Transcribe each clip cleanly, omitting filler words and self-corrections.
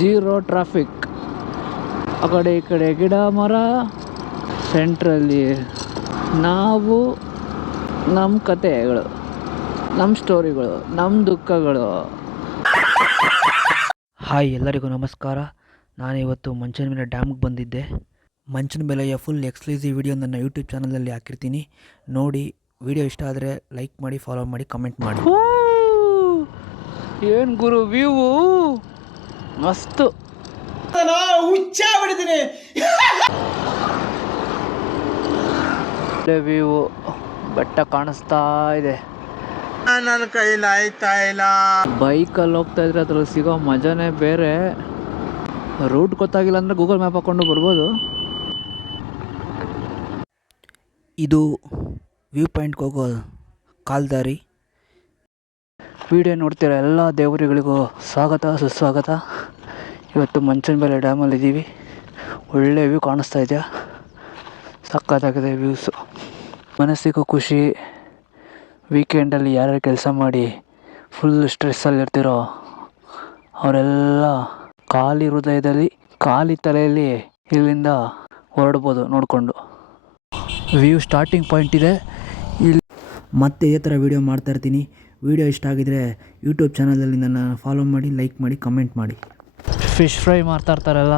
Zero traffic. ಆ ಕಡೆ ಈ ಕಡೆ ಗಿಡ ಮರ, ಸೆಂಟ್ರಲ್ಲಿ ನಾವು, ನಮ್ಮ ಕಥೆಗಳು, ನಮ್ಮ ಸ್ಟೋರಿಗಳು, ನಮ್ಮ ದುಃಖಗಳು. ಹಾಯ್, ಎಲ್ಲರಿಗೂ ನಮಸ್ಕಾರ. ನಾನಿವತ್ತು ಮಂಚನಬೆಲೆ ಡ್ಯಾಮ್ಗೆ ಬಂದಿದ್ದೆ. ಮಂಚನಬೆಲೆಯ ಫುಲ್ ಎಕ್ಸ್ಕ್ಲೂಸಿವ್ ವಿಡಿಯೋ ನನ್ನ ಯೂಟ್ಯೂಬ್ ಚಾನಲಲ್ಲಿ ಹಾಕಿರ್ತೀನಿ, ನೋಡಿ. ವಿಡಿಯೋ ಇಷ್ಟ ಆದರೆ ಲೈಕ್ ಮಾಡಿ, ಫಾಲೋ ಮಾಡಿ, ಕಮೆಂಟ್ ಮಾಡಿ. ಏನು ಗುರು ವ್ಯೂ ಮಸ್ತು. ವ್ಯೂ ಬೆಟ್ಟ ಕಾಣಿಸ್ತಾ ಇದೆ. ನನ್ನ ಕೈಲಿ ಆಯ್ತಾ ಇಲ್ಲ. ಬೈಕಲ್ಲಿ ಹೋಗ್ತಾ ಇದ್ರೆ ಅದ್ರಲ್ಲಿ ಸಿಗೋ ಮಜಾನೇ ಬೇರೆ. ರೂಟ್ ಗೊತ್ತಾಗಿಲ್ಲ ಅಂದರೆ ಗೂಗಲ್ ಮ್ಯಾಪ್ ಹಾಕ್ಕೊಂಡು ಬರ್ಬೋದು. ಇದು ವ್ಯೂ ಪಾಯಿಂಟ್ಗೆ ಹೋಗೋ ಕಾಲ್ದಾರಿ. ವಿಡಿಯೋ ನೋಡ್ತಿರೋ ಎಲ್ಲ ದೇವರುಗಳಿಗೂ ಸ್ವಾಗತ ಸುಸ್ವಾಗತ. ಇವತ್ತು ಮಂಚನಬೆಲೆ ಡ್ಯಾಮಲ್ಲಿದ್ದೀವಿ. ಒಳ್ಳೆ ವ್ಯೂ ಕಾಣಿಸ್ತಾ ಇದೆಯಾ? ಸಕ್ಕತ್ತಾಗಿದೆ ವ್ಯೂಸು. ಮನಸ್ಸಿಗೂ ಖುಷಿ. ವೀಕೆಂಡಲ್ಲಿ ಯಾರ್ಯಾರು ಕೆಲಸ ಮಾಡಿ ಫುಲ್ ಸ್ಟ್ರೆಸ್ಸಲ್ಲಿರ್ತಿರೋ ಅವರೆಲ್ಲ ಖಾಲಿ ಹೃದಯದಲ್ಲಿ, ಖಾಲಿ ತಲೆಯಲ್ಲಿ ಇಲ್ಲಿಂದ ಹೊರಡ್ಬೋದು ನೋಡಿಕೊಂಡು. ವ್ಯೂ ಸ್ಟಾರ್ಟಿಂಗ್ ಪಾಯಿಂಟ್ ಇದೆ ಇಲ್ಲಿ. ಮತ್ತೆ ಇದೇ ಥರ ವೀಡಿಯೋ ಮಾಡ್ತಾಯಿರ್ತೀನಿ. ವಿಡಿಯೋ ಇಷ್ಟ ಆಗಿದರೆ ಯೂಟ್ಯೂಬ್ ಚಾನಲಲ್ಲಿ ನನ್ನ ಫಾಲೋ ಮಾಡಿ, ಲೈಕ್ ಮಾಡಿ, ಕಮೆಂಟ್ ಮಾಡಿ. ಫಿಶ್ ಫ್ರೈ ಮಾಡ್ತಾ ಇರ್ತಾರಲ್ಲ,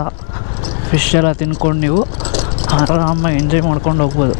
ಫಿಶ್ ಎಲ್ಲ ತಿನ್ಕೊಂಡು ನೀವು ಆರಾಮಾಗಿ ಎಂಜಾಯ್ ಮಾಡ್ಕೊಂಡು ಹೋಗ್ಬೋದು.